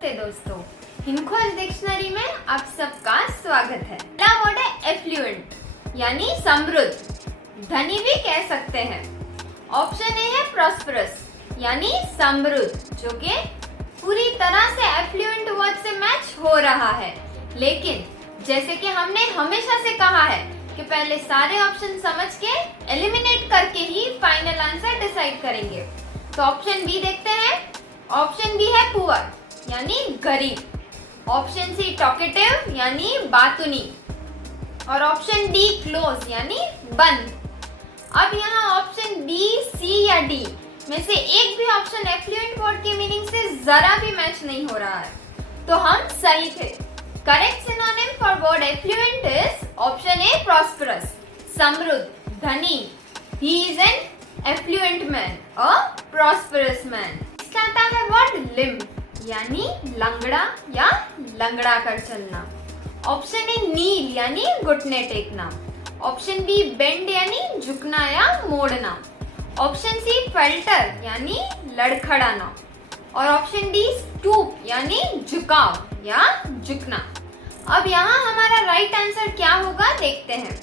नमस्ते दोस्तों, हिंदखोज डिक्शनरी में आप सबका स्वागत है। पहला वर्ड है एफ्लुएंट यानी समृद्ध, धनी भी कह सकते हैं। ऑप्शन ए है प्रॉस्परस यानी समृद्ध, जो कि पूरी तरह से एफ्लुएंट वर्ड से मैच हो रहा है। लेकिन जैसे कि हमने हमेशा से कहा है कि पहले सारे ऑप्शन समझ के एलिमिनेट करके ही फाइनल आंसर डिसाइड करेंगे। तो ऑप्शन बी देखते हैं। ऑप्शन बी है पुअर यानी गरीब। ऑप्शन सी टॉकेटिव यानी बातूनी और ऑप्शन डी क्लोज यानी बंद। अब यहाँ ऑप्शन बी, सी या डी में से एक भी ऑप्शन एफ्लुएंट वर्ड के मीनिंग से जरा भी मैच नहीं हो रहा है, तो हम सही थे। Correct synonym for word affluent is option A prosperous, समृद्ध, धनी। He is an affluent man, a prosperous man. इसका आता है वर्ड लिम्प यानी लंगड़ा या लंगड़ा कर चलना। ऑप्शन ए नील यानी घुटने टेकना। ऑप्शन बी बेंड यानी झुकना या मोड़ना। ऑप्शन सी फेल्टर यानी लड़खड़ाना और ऑप्शन डी स्टूप यानी झुकाव या झुकना। अब यहाँ हमारा राइट आंसर क्या होगा देखते हैं।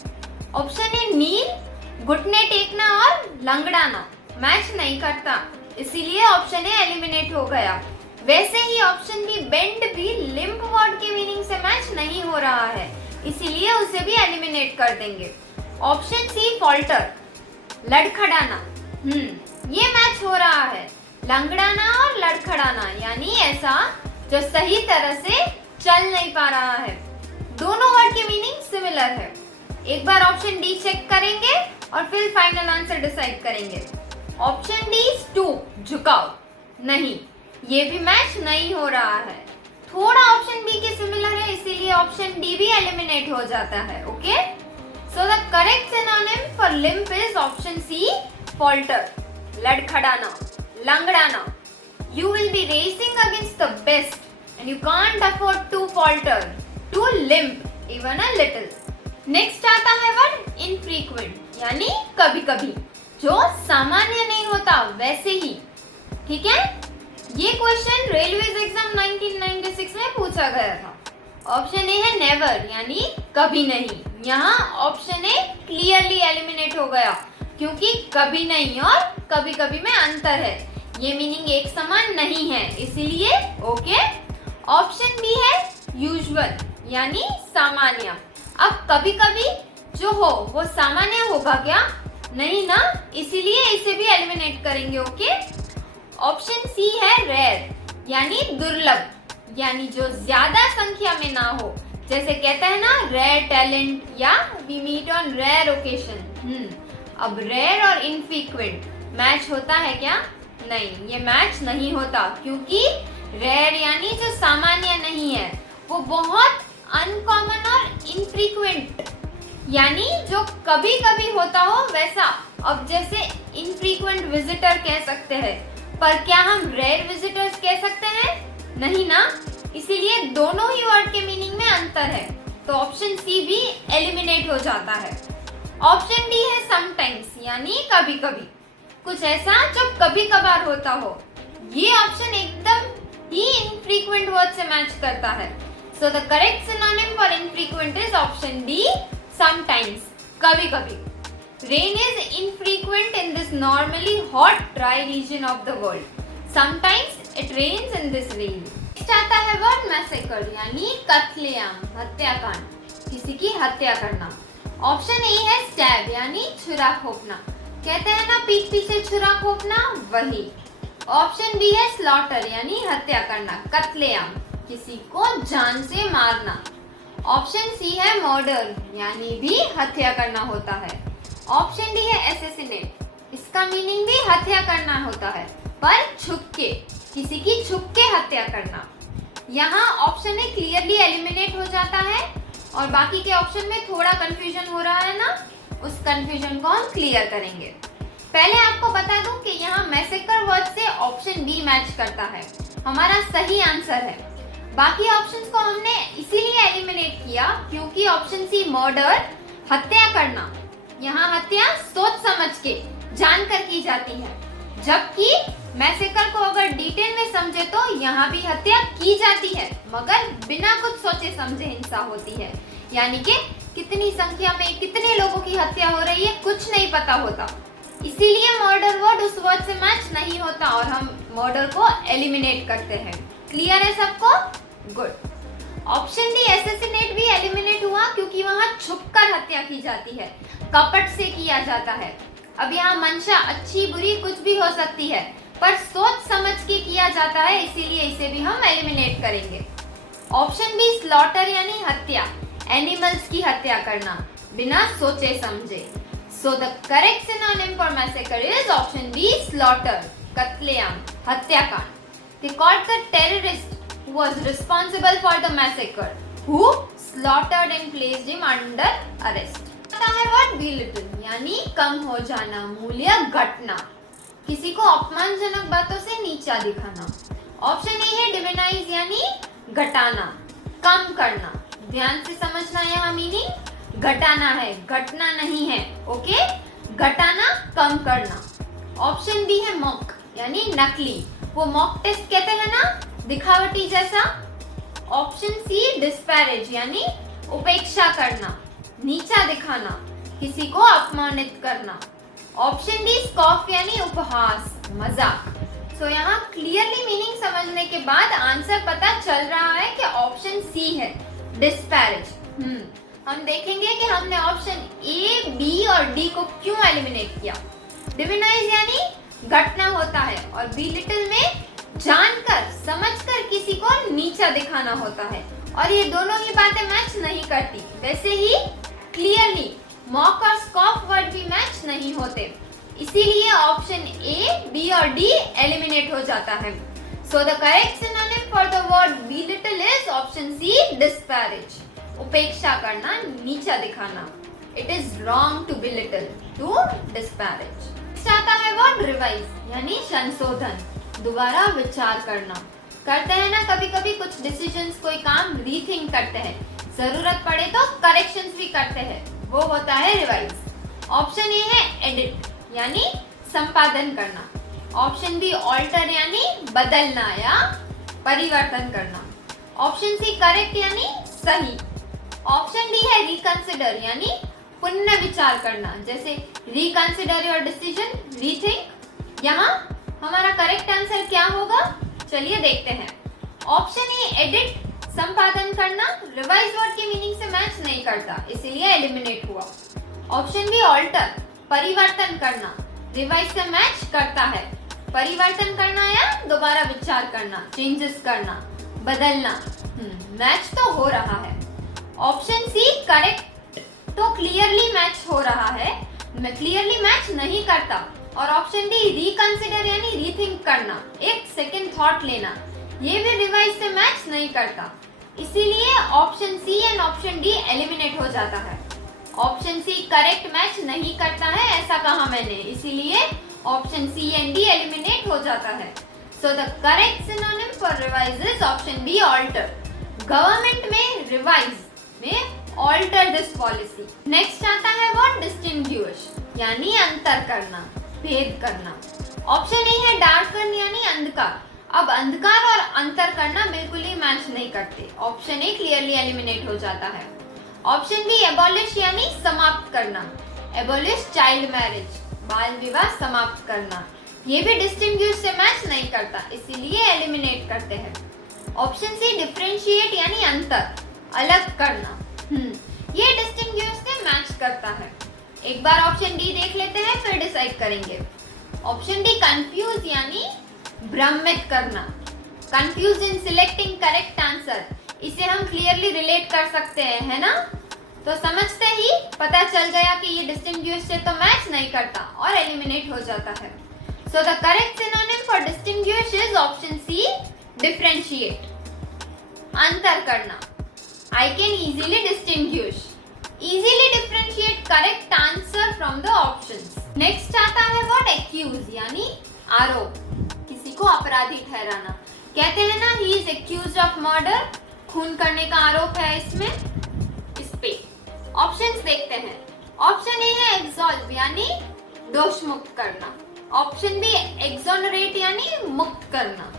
ऑप्शन ए नील, घुटने टेकना और लंगड़ाना मैच नहीं करता, इसीलिए ऑप्शन ए एलिमिनेट हो गया। वैसे ही ऑप्शन बी बेंड भी लिम्प वर्ड के मीनिंग से मैच नहीं हो रहा है, इसीलिए उसे भी एलिमिनेट कर देंगे। ऑप्शन सी फॉल्टर, लड़खड़ाना, ये मैच हो रहा है। लंगड़ाना और लड़खड़ाना यानी ऐसा जो सही तरह से चल नहीं पा रहा है। दोनों वर्ड के मीनिंग सिमिलर है। एक बार ऑप्शन डी चेक करेंगे और फिर फाइनल आंसर डिसाइड करेंगे। ऑप्शन डी स्टूप, झुकाव, नहीं, ये भी मैच नहीं हो रहा है। थोड़ा ऑप्शन बी के सिमिलर है, इसीलिए ऑप्शन डी भी एलिमिनेट हो जाता है। Okay, so the correct synonym for limp is option C falter, लड़खड़ाना, लंगड़ाना। You will be racing against the best and you can't afford to falter, to limp even a little. Next आता है word infrequent यानी कभी कभी, जो सामान्य नहीं होता वैसे ही। ठीक है, ये क्वेश्चन रेलवेज एग्जाम 1996 में पूछा गया था। ऑप्शन ए है नेवर यानी कभी नहीं। यहाँ ऑप्शन ए क्लियरली एलिमिनेट हो गया, क्योंकि कभी नहीं और कभी कभी में अंतर है, ये मीनिंग एक समान नहीं है, इसीलिए ओके। ऑप्शन बी है यूजुअल यानी सामान्य। अब कभी कभी जो हो वो सामान्य होगा क्या? नहीं ना, इसीलिए इसे भी एलिमिनेट करेंगे। ओके। ऑप्शन सी है रेयर यानी दुर्लभ, यानी जो ज्यादा संख्या में ना हो, जैसे कहते हैं ना रेयर टैलेंट या we meet on rare occasion. अब रेयर और इनफ्रीक्वेंट मैच होता है क्या? नहीं, ये मैच नहीं होता, क्योंकि रेयर यानी जो सामान्य नहीं है, वो बहुत अनकॉमन और इनफ्रीक्वेंट यानी जो कभी कभी होता हो वैसा। अब जैसे इनफ्रीक्वेंट विजिटर कह सकते हैं, पर क्या हम रेयर विजिटर्स कह सकते हैं? नहीं ना, इसीलिए दोनों ही वर्ड के मीनिंग में अंतर है, तो ऑप्शन सी भी एलिमिनेट हो जाता है। ऑप्शन डी है समटाइम्स यानी कभी कभी, कुछ ऐसा जो कभी कभार होता हो। ये ऑप्शन एकदम ही इनफ्रीक्वेंट वर्ड से मैच करता है। So the correct synonym for infrequent is option D sometimes, कभी कभी। Rain is infrequent in this normally hot dry region of the world. Sometimes it rains in this region. Next आता है word massacre यानी कत्लेआम, हत्याकांड, किसी की हत्या करना। ऑप्शन ए है स्टैब यानी छुरा खोपना, कहते हैं ना पीठ पीछे छुरा खोपना, वही। ऑप्शन बी है स्लॉटर यानी हत्या करना, कत्लेआम, किसी को जान से मारना। ऑप्शन सी है मर्डर यानी भी हत्या करना होता है। ऑप्शन डी है एसेसिनेट, इसका मीनिंग भी हत्या करना होता है, पर छुप के, किसी की छुप के हत्या करना। यहाँ ऑप्शन ए क्लियरली एलिमिनेट हो जाता है और बाकी के ऑप्शन में थोड़ा कंफ्यूजन हो रहा है ना, उस कंफ्यूजन को हम क्लियर करेंगे। पहले आपको बता दूं कि यहाँ मैसेकर वर्ड से ऑप्शन बी मैच करता है, हमारा सही आंसर है। बाकी ऑप्शंस को हमने इसीलिए एलिमिनेट किया क्योंकि ऑप्शन सी मर्डर, हत्या करना, यहाँ हत्या सोच समझ के जानकर की जाती है, जबकि मैसेकर को अगर डिटेल में समझे तो यहाँ भी हत्या की जाती है, मगर बिना कुछ सोचे समझे हिंसा होती है। यानी कि कितनी संख्या में कितने लोगों की हत्या हो रही है कुछ नहीं पता होता, इसीलिए मर्डर वर्ड उस वर्ड से मैच नहीं होता और हम मर्डर को एलिमिनेट करते हैं। क्लियर है सबको? गुड। ऑप्शन डी एसेसिनेट भी एलिमिनेट हुआ क्योंकि वहां छुपकर हत्या की जाती है, कपट से किया जाता है। अब यहाँ मंशा अच्छी बुरी कुछ भी हो सकती है, पर सोच समझ के किया जाता है, इसीलिए इसे भी हम एलिमिनेट करेंगे। ऑप्शन बी स्लॉटर यानी हत्या, एनिमल्स की हत्या करना बिना सोचे समझे। So the correct synonym for massacre is option B, slaughter, कत्लेआम, हत्याकांड. They caught the terrorist who was responsible for the massacre, who slaughtered and placed him under arrest. आता है what belittle यानी कम हो जाना, मूल्य घटना, किसी को अपमानजनक बातों से नीचा दिखाना। ऑप्शन ए है डिविनाइज यानी घटाना, कम करना। ध्यान से समझना यहाँ मीनिंग, घटाना है, घटना नहीं है। ओके, घटाना, कम करना। ऑप्शन बी है मॉक यानी नकली, वो मॉक टेस्ट कहते हैं ना, दिखावटी जैसा। ऑप्शन सी डिस्पैरेज यानी उपेक्षा करना, नीचा दिखाना, किसी को अपमानित करना। ऑप्शन डी स्कॉफ यानी उपहास, मजाक। सो यहाँ क्लियरली मीनिंग समझने के बाद आंसर पता चल रहा है कि ऑप्शन सी है, डिस्पैरेज। हम देखेंगे कि हमने ऑप्शन ए, बी और डी को क्यों एलिमिनेट किया। डिविनाइज यानी घटना होता है और बिलिटल में जानकर समझकर किसी को नीचा दिखाना होता है, और ये दोनों ही बातें मैच नहीं करती। वैसे ही क्लियरली मॉक और स्कॉफ वर्ड भी मैच नहीं होते, इसीलिए ऑप्शन ए, बी और डी एलिमिनेट हो जाता है। So the correct synonym for the word belittle is option C, disparage, उपेक्षा करना, नीचा दिखाना। It is wrong to belittle, to disparage. आता है वर्ड रिवाइज यानी संशोधन, दोबारा विचार करना। करते हैं ना कभी कभी कुछ डिसीजंस, कोई काम रीथिंक करते हैं, जरूरत पड़े तो करेक्शंस भी करते हैं, वो होता है रिवाइज। ऑप्शन ए है एडिट यानी संपादन करना। ऑप्शन बी ऑल्टर यानी बदलना या परिवर्तन करना। ऑप्शन सी करेक्ट यानी सही। ऑप्शन डी है रिकंसिडर यानी पुनः विचार करना, जैसे रिकंसिडर योर डिसीजन, रीथिंक। यहाँ हमारा करेक्ट आंसर क्या होगा, चलिए देखते हैं। ऑप्शन ए एडिट, संपादन करना, रिवाइज वर्ड की मीनिंग से मैच नहीं करता, इसीलिए एलिमिनेट हुआ। ऑप्शन बी ऑल्टर, परिवर्तन करना, रिवाइज से मैच करता है। परिवर्तन करना या दोबारा विचार करना, चेंजेस करना, बदलना, मैच तो हो रहा है। ऑप्शन सी करेक्ट, तो क्लियरली मैच हो रहा है, क्लियरली मैच नहीं करता। और ऑप्शन डी रिकंसिडर यानी रीथिंक करना, एक सेकंड थॉट लेना, ये भी रिवाइज से मैच नहीं करता, इसीलिए option C and option D eliminate हो जाता है। ऑप्शन सी करेक्ट मैच नहीं करता है ऐसा कहा मैंने, इसीलिए option C and D eliminate हो जाता है। So the correct synonym for revise is option B alter. Government में रिवाइज में ऑल्टर दिस पॉलिसी। नेक्स्ट आता है वर्ड डिस्टिंग्विश यानी अंतर करना, भेद करना। ऑप्शन ए है डार्कन यानी अंधकार। अब अंधकार और अंतर करना बिल्कुल ही मैच नहीं करते, ऑप्शन ए क्लियरली एलिमिनेट हो जाता है। ऑप्शन बी एबॉलिश यानी समाप्त करना, एबॉलिश चाइल्ड मैरिज, बाल विवाह समाप्त करना, ये भी डिस्टिंग्विश से मैच नहीं करता, इसीलिए एलिमिनेट करते हैं। ऑप्शन सी डिफरेंशिएट यानी अंतर, अलग करना, ये डिस्टिंग्विश से मैच करता है। एक बार ऑप्शन डी देख लेते हैं फिर डिसाइड करेंगे। ऑप्शन डी कंफ्यूज यानी भ्रमित करना, confuse in selecting correct answer, इसे हम क्लियरली रिलेट कर सकते हैं, है ना। तो समझते ही पता चल गया कि ये डिस्टिंग्विश से तो मैच नहीं करता और एलिमिनेट हो जाता है। So the correct synonym for distinguish is option C, differentiate, अंतर करना। I can easily distinguish, easily differentiate correct answer from the options. Next आता है word accuse यानी आरोप, किसी को अपराधी ठहराना। कहते हैं ना he is accused of murder, खून करने का आरोप है इसमें, इस पे। ऑप्शंस देखते हैं। ऑप्शन ए है absolve यानी दोष मुक्त करना। ऑप्शन बी एक्सोनरेट यानी मुक्त करना।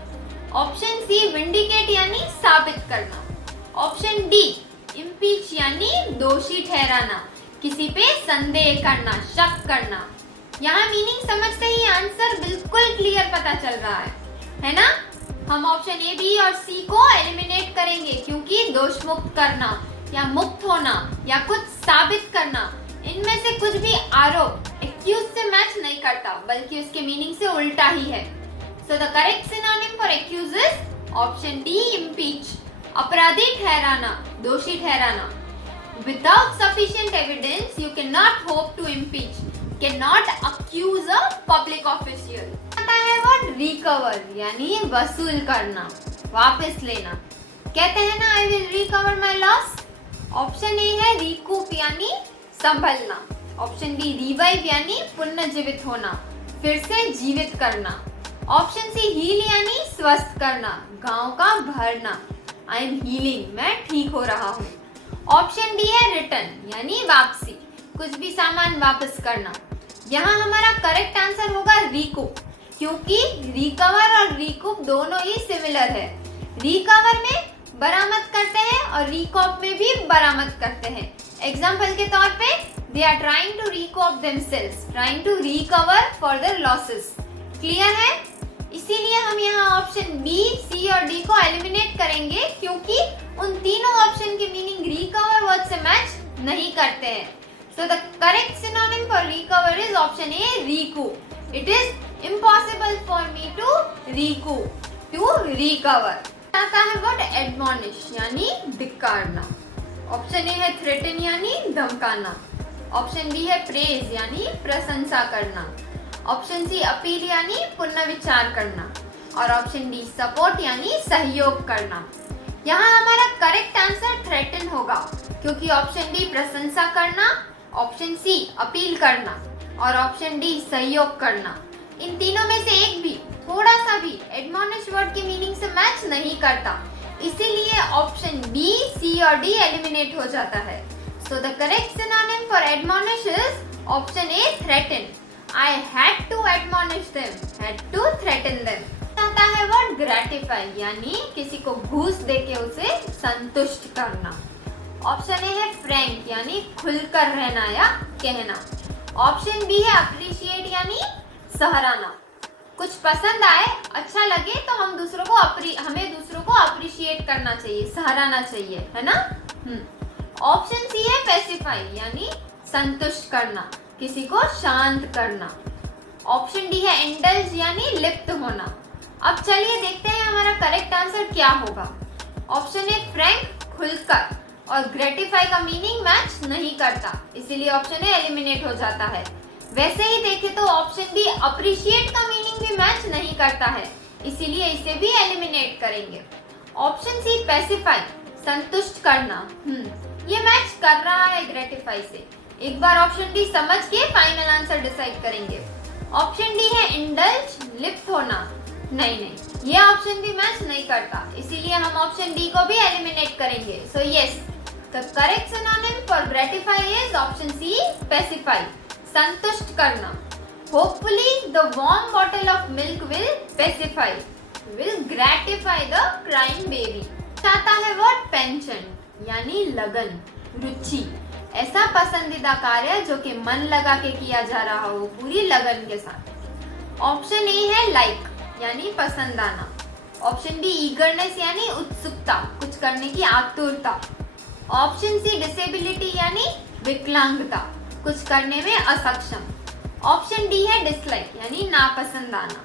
ऑप्शन सी विंडिकेट यानी साबित करना। ऑप्शन डी इम्पीच यानी दोषी ठहराना, किसी पे संदेह करना, शक करना। यहाँ मीनिंग समझते ही आंसर बिल्कुल क्लियर पता चल रहा है ना? हम ऑप्शन ए, बी और सी को एलिमिनेट करेंगे क्योंकि दोष मुक्त करना या मुक्त होना या कुछ साबित करना, इनमें से कुछ भी आरोप एक्यूज से मैच नहीं करता, बल्कि उसके मीनिंग से उल्टा ही है। So the correct synonym for accuse is option D impeach, अपराधी ठहराना, दोषी ठहराना। Without sufficient evidence you can not hope to impeach, can not accuse a public official. आता है वर्ड रिकवर यानी वसूल करना, वापस लेना। कहते हैं ना I will recover my loss. Option A है रिकूप यानी संभलना। ऑप्शन बी रिवाइव यानी पुनर्जीवित होना, फिर से जीवित करना। ऑप्शन सी हील यानी स्वस्थ करना, गांव का भरना, आई एम हीलिंग, मैं ठीक हो रहा हूँ। ऑप्शन डी है रिटर्न यानी वापसी, कुछ भी सामान वापस करना। यहाँ हमारा करेक्ट आंसर होगा रिकूप, क्योंकि रिकवर और रिकूप दोनों ही सिमिलर है। रिकवर में बरामद करते हैं और रिकॉप में भी बरामद करते हैं। एग्जाम्पल के तौर पे they are trying to recoup themselves, trying to recover for their losses. Clear है? इसीलिए हम यहाँ ऑप्शन बी, सी और डी को एलिमिनेट करेंगे, क्योंकि उन तीनों ऑप्शन के मीनिंग रिकवर वर्ड से मैच नहीं करते हैं। So the correct synonym for recover is option A, recoup. It is impossible for me to recoup, to recover. आता है word admonish यानी धिक्कारना। ऑप्शन ए है threaten यानी धमकाना। ऑप्शन बी है praise यानी प्रशंसा करना। ऑप्शन सी अपील यानी पुनर्विचार करना और ऑप्शन डी सपोर्ट यानी सहयोग करना। यहाँ हमारा करेक्ट आंसर threaten होगा, क्योंकि ऑप्शन डी प्रशंसा करना, ऑप्शन सी अपील करना और ऑप्शन डी सहयोग करना, इन तीनों में से एक भी, थोड़ा सा भी एडमॉनिश वर्ड के मीनिंग से मैच नहीं करता, इसीलिए ऑप्शन बी, सी और डी एलिमिनेट हो जाता है। So the correct synonym for admonish is option A threaten. I had to admonish them, had to threaten them. आता है वर्ड ग्रेटिफाई यानी किसी को घूस देके उसे संतुष्ट करना। ऑप्शन ए है फ्रैंक यानी खुलकर रहना या कहना। ऑप्शन बी है अप्रिशिएट यानी सराहना, कुछ पसंद आए, अच्छा लगे तो हमें दूसरों को अप्रिशिएट करना चाहिए, सराहना चाहिए, है ना? ऑप्शन सी है पैसिफाई यानी संतुष्ट करना, किसी को शांत करना। ऑप्शन डी है इंडल्ज यानी लिप्त होना। अब चलिए देखते हैं हमारा करेक्ट आंसर क्या होगा। ऑप्शन ए फ्रैंक खुलकर और ग्रेटिफाई का मीनिंग मैच नहीं करता, इसीलिए ऑप्शन ए एलिमिनेट हो जाता है। वैसे ही देखें तो ऑप्शन बी अप्रिशिएट का मीनिंग भी मैच नहीं करता है, इसीलिए इसे भी एलिमिनेट करेंगे। ऑप्शन सी पैसिफाई संतुष्ट करना, ये मैच कर रहा है ग्रेटिफाई से। एक बार ऑप्शन डी समझ के फाइनल आंसर डिसाइड करेंगे। ऑप्शन डी है इंडल्ज लिप्त होना, नहीं, ये ऑप्शन भी मैच नहीं करता, इसीलिए हम ऑप्शन डी को भी एलिमिनेट करेंगे। So yes, the correct synonym for gratify is option C pacify, संतुष्ट करना। Hopefully the warm bottle of milk will pacify, will gratify the crying baby. आता है वर्ड पेंशन यानी लगन, रुचि, ऐसा पसंदीदा कार्य जो कि मन लगा के किया जा रहा हो पूरी लगन के साथ। ऑप्शन ए है लाइक यानी पसंद आना। ऑप्शन बी ईगरनेस यानी उत्सुकता, कुछ करने की आतुरता। ऑप्शन सी डिसेबिलिटी यानी विकलांगता, कुछ करने में असक्षम। ऑप्शन डी है डिसलाइक यानी नापसंद आना।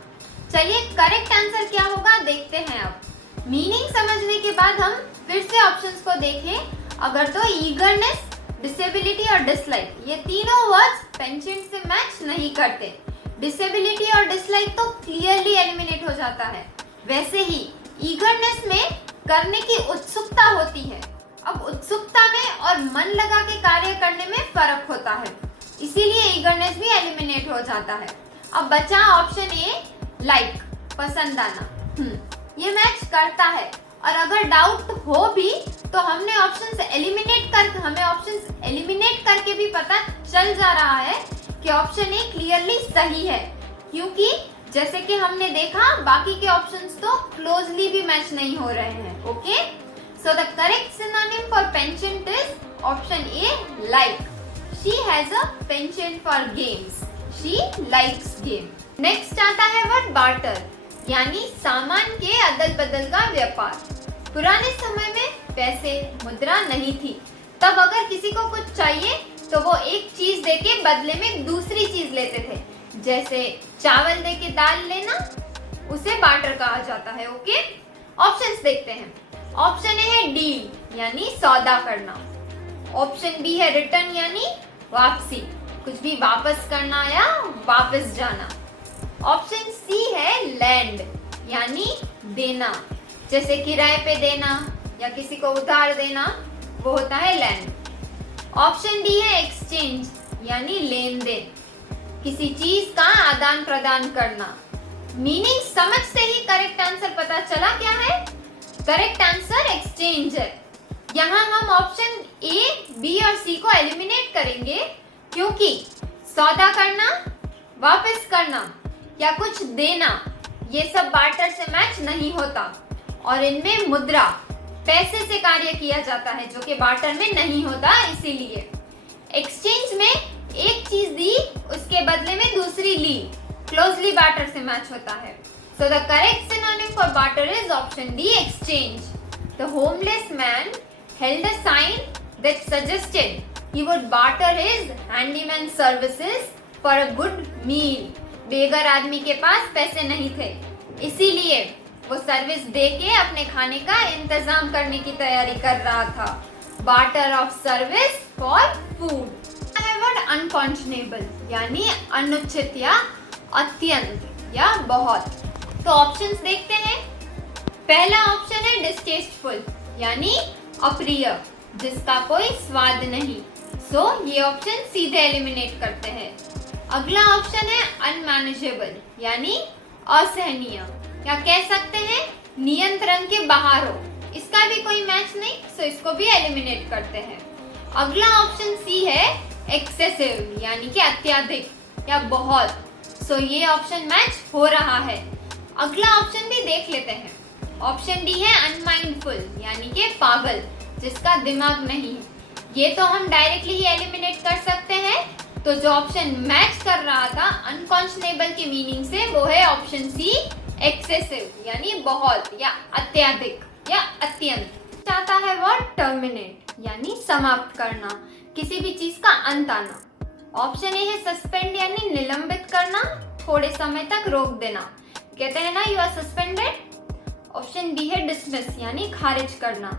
चलिए करेक्ट आंसर क्या होगा देखते हैं। अब मीनिंग समझने के बाद हम फिर से ऑप्शंस को देखें। अगर तो ईगरनेस, डिसेबिलिटी और डिसलाइक ये तीनों वर्ड्स पेंशन से मैच नहीं करते, डिसेबिलिटी और डिसलाइक तो क्लियरली एलिमिनेट हो जाता है। वैसे ही ईगरनेस में करने की उत्सुकता होती है, अब उत्सुकता में और मन लगा के कार्य करने में फर्क होता है, इसीलिए ईगरनेस भी एलिमिनेट हो जाता है। अब बचा ऑप्शन ए लाइक, पसंद आना, ये मैच करता है। और अगर डाउट हो भी तो हमें ऑप्शंस एलिमिनेट करके भी पता चल जा रहा है कि ऑप्शन ए क्लियरली सही है, क्योंकि जैसे कि हमने देखा बाकी के ऑप्शंस तो क्लोजली भी मैच नहीं हो रहे हैं. Okay, so the correct synonym for penchant is option A, like. She has a penchant for games. She likes game. Next आता है वर्ड बार्टर, यानी सामान के अदल बदल का व्यापार. पुराने समय में पैसे, मुद्रा नहीं थी, तब अगर किसी को कुछ चाहिए तो वो एक चीज देके बदले में दूसरी चीज लेते थे. जैसे चावल देके दाल लेना, उसे बार्टर कहा जाता है. ओके, ऑप्शंस देखते हैं. ऑप्शन ए है डील, यानी सौदा करना. ऑप्शन बी है रिटर्न, यानी वापसी, कुछ भी वापस करना या वापस जाना. ऑप्शन सी है लैंड, यानी देना, जैसे किराए पे देना या किसी को उधार देना, वो होता है लैंड. ऑप्शन डी है एक्सचेंज, यानी लेन देन, किसी चीज का आदान प्रदान करना. मीनिंग समझते ही करेक्ट आंसर पता चला क्या है. करेक्ट आंसर एक्सचेंज है. यहाँ हम ऑप्शन ए, बी और सी को एलिमिनेट करेंगे, क्योंकि सौदा करना, वापस करना या कुछ देना, ये सब बार्टर से मैच नहीं होता. और इनमें मुद्रा, पैसे से कार्य किया जाता है, जो कि बार्टर में नहीं होता. इसीलिए एक्सचेंज में एक चीज दी, उसके बदले में दूसरी ली, क्लोजली बार्टर से मैच होता है. So the correct synonym for barter is option D, exchange. The homeless man held a sign that suggested he would barter his handyman services for a good meal. बेघर आदमी के पास पैसे नहीं थे, इसीलिए वो सर्विस दे के अपने खाने का इंतजाम करने की तैयारी कर रहा था. Barter of service for food. है वर्ड अनकॉन्शनेबल, यानी अनुचित या अत्यंत या बहुत. तो ऑप्शंस देखते हैं. पहला ऑप्शन है डिस्टेस्टफुल, यानी अप्रिय, जिसका कोई स्वाद नहीं. सो ये ऑप्शन सीधे एलिमिनेट करते हैं. अगला ऑप्शन है अनमैनेजेबल, यानी असहनीय, या कह सकते हैं नियंत्रण के बाहर हो. इसका भी कोई मैच नहीं, सो इसको भी एलिमिनेट करते हैं. अगला ऑप्शन सी है एक्सेसिव, यानी कि अत्यधिक या बहुत. सो ये ऑप्शन मैच हो रहा है. अगला ऑप्शन भी देख लेते हैं. ऑप्शन डी है अनमाइंडफुल, यानी कि पागल, जिसका दिमाग नहीं है. ये तो हम डायरेक्टली ही एलिमिनेट कर सकते हैं. तो जो ऑप्शन मैच कर रहा था अनकॉन्शनेबल की मीनिंग से, वो है ऑप्शन सी, एक्सेसिव, यानी बहुत या अत्यधिक या अत्यंत. चाहता है वर्ड टर्मिनेट, यानी समाप्त करना, किसी भी चीज का अंत आना. ऑप्शन ए है सस्पेंड, यानी निलंबित करना, थोड़े समय तक रोक देना. कहते हैं ना, you are suspended. Option B है डिसमिस, यानी खारिज करना,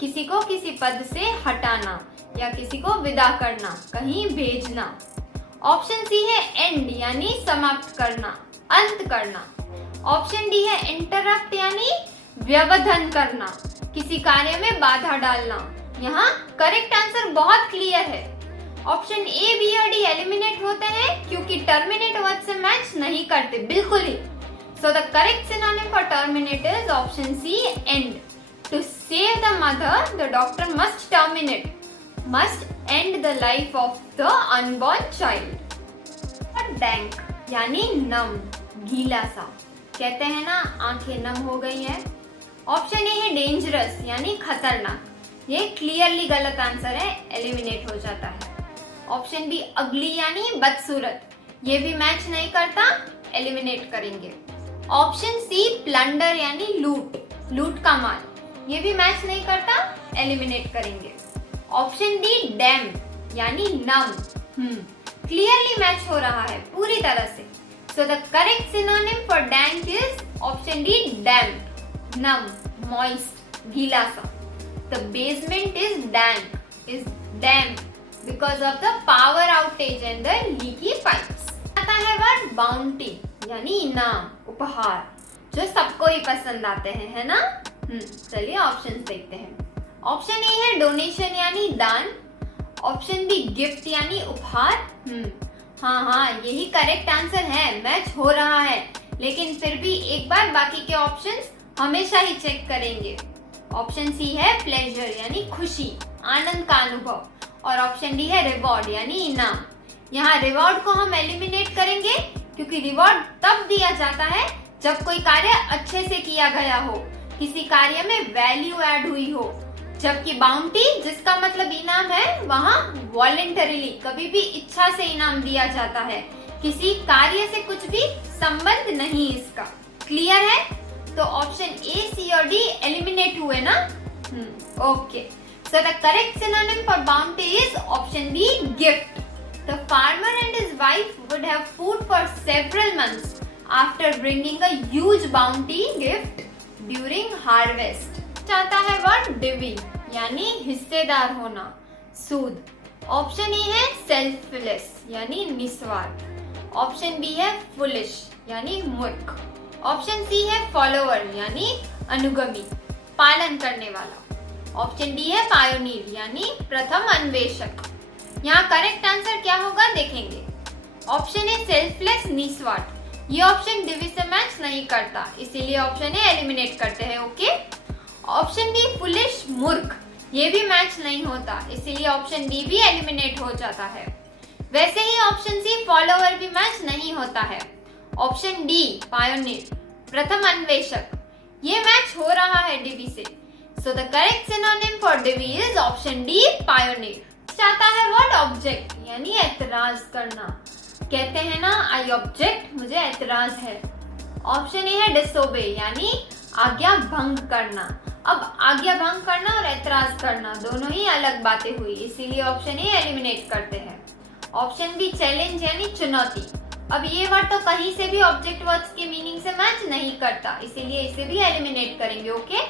किसी को किसी पद से हटाना या किसी को विदा करना, कहीं भेजना. ऑप्शन सी है एंड, यानी समाप्त करना, अंत करना. ऑप्शन डी है इंटरप्ट, यानी व्यवधान करना, किसी कार्य में बाधा डालना. यहाँ करेक्ट आंसर बहुत क्लियर है. ऑप्शन ए, बी और डी एलिमिनेट होते हैं, क्योंकि टर्मिनेट वर्ड से मैच नहीं करते बिल्कुल ही. So the correct synonym for terminate is option C, end. To save the mother, the doctor must terminate, must end the life of the unborn child. Dank, यानी नम, गीला सा. कहते हैं ना, आंखें नम हो गई है. ऑप्शन ए है डेंजरस, यानी खतरनाक. ये क्लियरली गलत आंसर है, एलिमिनेट हो जाता है. ऑप्शन बी अगली, यानी बदसूरत. ये भी मैच नहीं करता, एलिमिनेट करेंगे. ऑप्शन सी प्लंडर, यानी लूट, लूट का माल. ये भी मैच नहीं करता, एलिमिनेट करेंगे. ऑप्शन डी डैम, यानी नम. क्लियरली मैच हो रहा है पूरी तरह से. So the correct synonym for dank is option D damp, नम, मॉइस्ट, गीला सा. The basement is damp because of the power outage and the leaky pipes. आता है वर्ड बाउंटी, यानी इनाम, उपहार, जो सबको ही पसंद आते हैं, है ना. चलिए ऑप्शंस देखते हैं. ऑप्शन ए है डोनेशन, यानी दान. ऑप्शन बी गिफ्ट, यानी उपहार. हाँ, यही करेक्ट आंसर है, मैच हो रहा है. लेकिन फिर भी एक बार बाकी के ऑप्शंस हमेशा ही चेक करेंगे. ऑप्शन सी है प्लेजर, यानी खुशी, आनंद का अनुभव. और ऑप्शन डी है रिवॉर्ड, यानी इनाम. यहाँ रिवॉर्ड को हम एलिमिनेट करेंगे, क्योंकि रिवॉर्ड तब दिया जाता है जब कोई कार्य अच्छे से किया गया हो, किसी कार्य में वैल्यू ऐड हुई हो। जबकि बाउंटी, जिसका मतलब इनाम है, वहाँ वॉलेंटरीली, कभी भी इच्छा से इनाम दिया जाता है, किसी कार्य से कुछ भी संबंध नहीं इसका। क्लियर है? तो ऑप्शन ए, सी और डी एलिमिनेट हुए ना? Okay, so the correct synonym for bounty is option B, gift. The farmer and his wife would have food for several months after bringing a huge bounty gift during harvest. चाहता है word DV, यानी हिस्सेदार होना, सूद। Option A है selfless, यानी निस्वार्थ। Option B है foolish, यानी मूर्ख। ऑप्शन सी है फॉलोअर, यानी अनुगमी, पालन करने वाला। ऑप्शन डी है पायोनियर, यानी प्रथम अन्वेषक। यहाँ करेक्ट आंसर क्या होगा देखेंगे। ऑप्शन ए सेल्फलेस, निस्वार्थ, ये ऑप्शन डिवी से मैच नहीं करता, इसीलिए ऑप्शन ए एलिमिनेट करते हैं। ओके। ऑप्शन बी फुलिश, मूर्ख, ये भी मैच नहीं होता, इसीलिए ऑप्शन डी भी एलिमिनेट हो जाता है। वैसे ही ऑप्शन सी फॉलोअर भी मैच नहीं होता है। ऑप्शन डी पायोनियर, प्रथम अन्वेषक, ये मैच हो रहा है डिवी से। So the correct synonym for DV is option D, pioneer. चाहता है वर्ड ऑब्जेक्ट, यानी एतराज करना। कहते हैं ना, आई ऑब्जेक्ट, मुझे एतराज है। ऑप्शन ए है डिसोबे, यानी आज्ञा भंग करना। अब आज्ञा भंग करना और एतराज करना दोनों ही अलग बातें हुई, इसीलिए ऑप्शन ए एलिमिनेट करते हैं। ऑप्शन बी चैलेंज, यानी चुनौती। अब ये वर्ड तो कहीं से भी ऑब्जेक्ट वर्ड्स की मीनिंग से मैच नहीं करता, इसीलिए इसे भी एलिमिनेट करेंगे। ओके।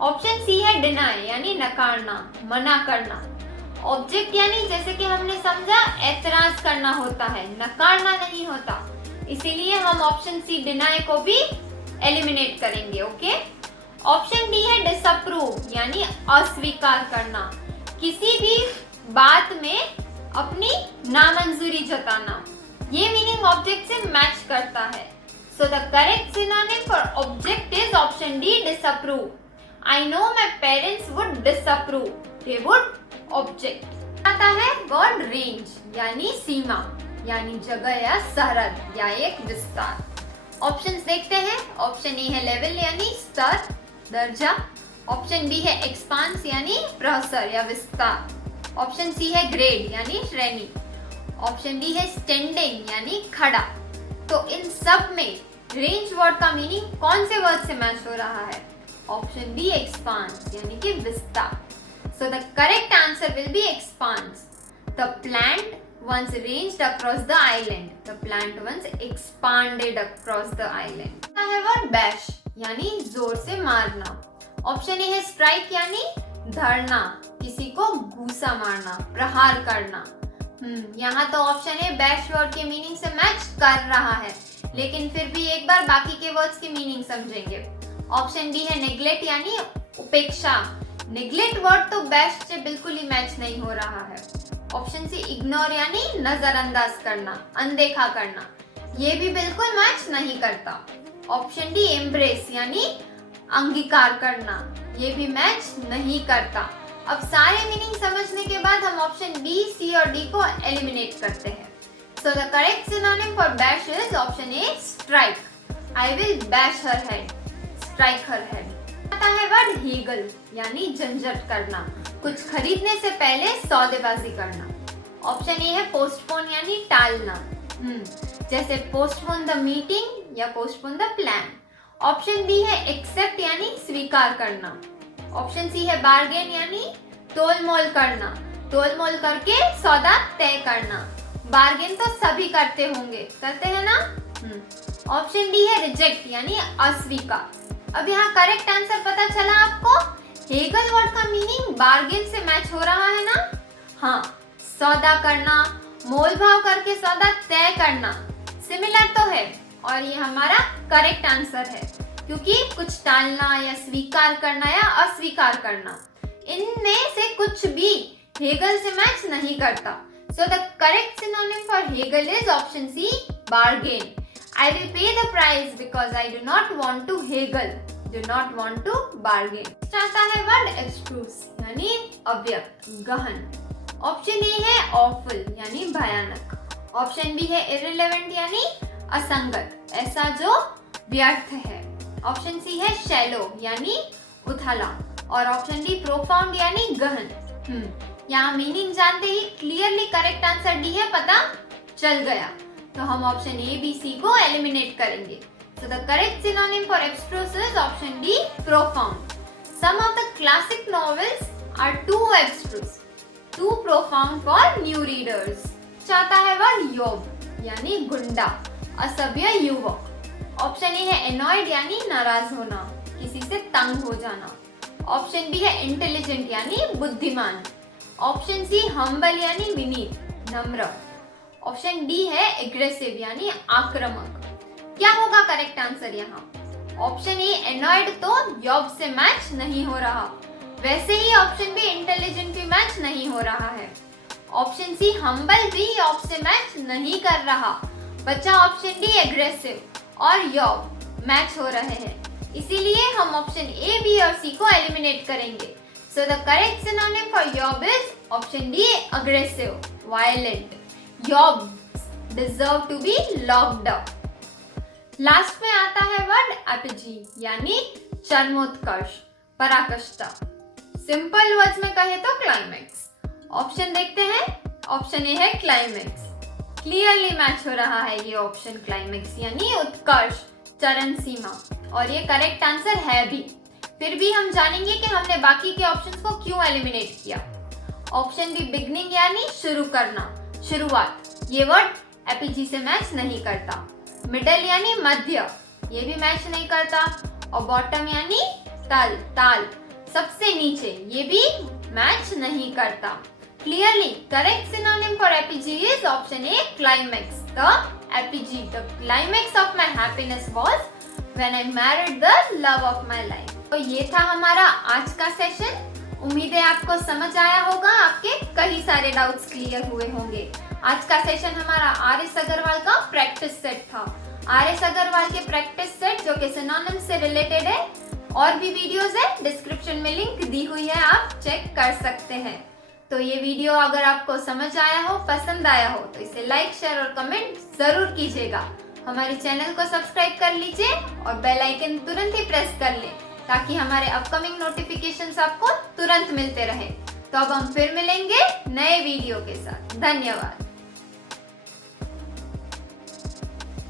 ऑप्शन सी है डिनाई, यानी नकारना, मना करना। ऑब्जेक्ट यानी जैसे कि हमने समझा एतराज करना होता है, नकारना नहीं होता, इसीलिए हम ऑप्शन सी डिनाई को भी एलिमिनेट करेंगे। ओके। ऑप्शन डी है डिसअप्रूव, यानी अस्वीकार करना, किसी भी बात में अपनी नामंजूरी जताना। ये मीनिंग ऑब्जेक्ट से मैच करता है। So the correct synonym for object is option D, disapprove. I know my parents would disapprove, they would object. आता है वर्ड रेंज, यानी सीमा, यानी जगह या सरहद या एक विस्तार। ऑप्शंस देखते हैं। ऑप्शन ए है लेवल, यानी स्तर, दर्जा। ऑप्शन बी है एक्सपांस, यानी प्रहसर या विस्तार। ऑप्शन सी है ग्रेड, यानी श्रेणी। ऑप्शन डी है स्टैंडिंग, यानी खड़ा। तो इन सब में रेंज वर्ड का मीनिंग कौन से वर्ड से मैच हो रहा है? ऑप्शन बी एक्सपांस, यानी कि विस्तार। So the correct answer will be expanse. The plant once ranged across the island. The plant once expanded across the island. है word bash, यानी जोर से मारना। ऑप्शन ए है स्ट्राइक, यानी धरना, किसी को घूसा मारना, प्रहार करना। यहाँ तो ऑप्शन ए बैश वर्ड के मीनिंग से मैच कर रहा है, लेकिन फिर भी एक बार बाकी के वर्ड्स की मीनिंग समझेंगे। ऑप्शन बी है नेग्लेक्ट, यानी उपेक्षा। नेग्लेक्ट वर्ड तो बैश से बिल्कुल ही मैच नहीं हो रहा है। ऑप्शन सी इग्नोर, यानी नजरअंदाज करना, अनदेखा करना, ये भी बिल्कुल मैच नहीं करता। ऑप्शन डी एम्ब्रेस, यानी अंगीकार करना, ये भी मैच नहीं करता। अब सारे मीनिंग समझने के बाद हम ऑप्शन बी, सी और डी को एलिमिनेट करते हैं। सो the correct synonym for bash is option A, strike. I will bash her head, strike her head. आता है वर्ड हीगल, यानी झंझट करना, कुछ खरीदने से पहले सौदेबाजी करना। ऑप्शन ए है पोस्टपोन, यानी टालना, जैसे पोस्टपोन द मीटिंग या postpone the plan. Option B है एक्सेप्ट, यानी स्वीकार करना। ऑप्शन सी है बार्गेन, यानी तोलमोल करना, तोलमोल करके सौदा तय करना। बार्गेन तो सभी करते होंगे, करते हैं ना। ऑप्शन डी है रिजेक्ट, यानी अस्वीकार। अब यहाँ करेक्ट आंसर पता चला आपको। हेगल वर्ड का मीनिंग बार्गेन से मैच हो रहा है ना। हाँ, सौदा करना, मोल भाव करके सौदा तय करना सिमिलर तो है, और ये हमारा करेक्ट आंसर है, क्योंकि कुछ टालना या स्वीकार करना या अस्वीकार करना, इनमें से कुछ भी हेगल से मैच नहीं करता। So the correct synonym for haggle is option C, bargain. I will pay the price because I do not want to haggle, do not want to bargain. चाहता है वर्ड abstruse, यानी अव्यक्त, गहन। Option A है awful, यानी भयानक। Option B है irrelevant, यानी असंगत, ऐसा जो व्यर्थ है। ऑप्शन सी है शैलो यानी उथला, और ऑप्शन डी प्रोफाउंड यानी गहन। यहाँ मीनिंग जानते ही क्लियरली करेक्ट आंसर डी है पता चल गया, तो हम ऑप्शन ए बी सी को एलिमिनेट करेंगे। So the correct synonym for abstruse is option D, profound. Some of the classic novels are too abstruse, too profound for new readers. चाहता है वर्ड योब यानी गुंडा, असभ्य युवक। ऑप्शन ए है annoyed यानी नाराज होना, किसी से तंग हो जाना। ऑप्शन बी है इंटेलिजेंट यानी बुद्धिमान। ऑप्शन सी हम्बल यानी विनीत, नम्र। ऑप्शन डी है एग्रेसिव यानी आक्रामक। क्या होगा करेक्ट आंसर यहाँ? ऑप्शन ए एनॉयड तो यॉब से मैच नहीं हो रहा, वैसे ही ऑप्शन बी इंटेलिजेंट भी मैच नहीं हो रहा है। ऑप्शन सी हम्बल भी यॉब से मैच नहीं कर रहा, बचा ऑप्शन डी एग्रेसिव और यॉब मैच हो रहे हैं, इसीलिए हम ऑप्शन ए बी और सी को एलिमिनेट करेंगे। So the correct synonym for yob is option D aggressive, violent. Yob deserve to be locked up. Last में आता है वर्ड एपिजी यानी चरमोत्कर्ष, पराकाष्ठा। सिंपल वर्ड्स में कहे तो क्लाइमेक्स। ऑप्शन देखते हैं, ऑप्शन ए है क्लाइमेक्स, क्लियरली मैच हो रहा है ये ऑप्शन क्लाइमेक्स यानी उत्कर्ष, चरण सीमा, और ये करेक्ट आंसर है भी। फिर भी हम जानेंगे कि हमने बाकी के ऑप्शंस को क्यों एलिमिनेट किया। ऑप्शन बी बिगनिंग यानी शुरू करना, शुरुआत, ये वर्ड एपीजी से मैच नहीं करता। मिडल यानी मध्य, ये भी मैच नहीं करता। और बॉटम यानी तल, ताल, सबसे नीचे, ये भी मैच नहीं करता। Clearly correct synonym for APG is option A climax. The APG, the climax of my happiness was when I married the love of my life. तो ये था हमारा आज का सेशन। उम्मीद है आपको समझ आया होगा, आपके कई सारे डाउट्स क्लियर हुए होंगे। आज का सेशन हमारा आर.एस. अग्रवाल का प्रैक्टिस सेट था। आर.एस. अग्रवाल के प्रैक्टिस सेट जो कि सिनोनिम से रिलेटेड है, और भी वीडियोस है, डिस्क्रिप्शन में लिंक दी हुई है, आप चेक कर सकते हैं। तो ये वीडियो अगर आपको समझ आया हो, पसंद आया हो, तो इसे लाइक, शेयर और कमेंट जरूर कीजिएगा। हमारे चैनल को सब्सक्राइब कर लीजिए और बेल आइकन तुरंत ही प्रेस कर लें, ताकि हमारे अपकमिंग नोटिफिकेशंस आपको तुरंत मिलते रहे। तो अब हम फिर मिलेंगे नए वीडियो के साथ। धन्यवाद।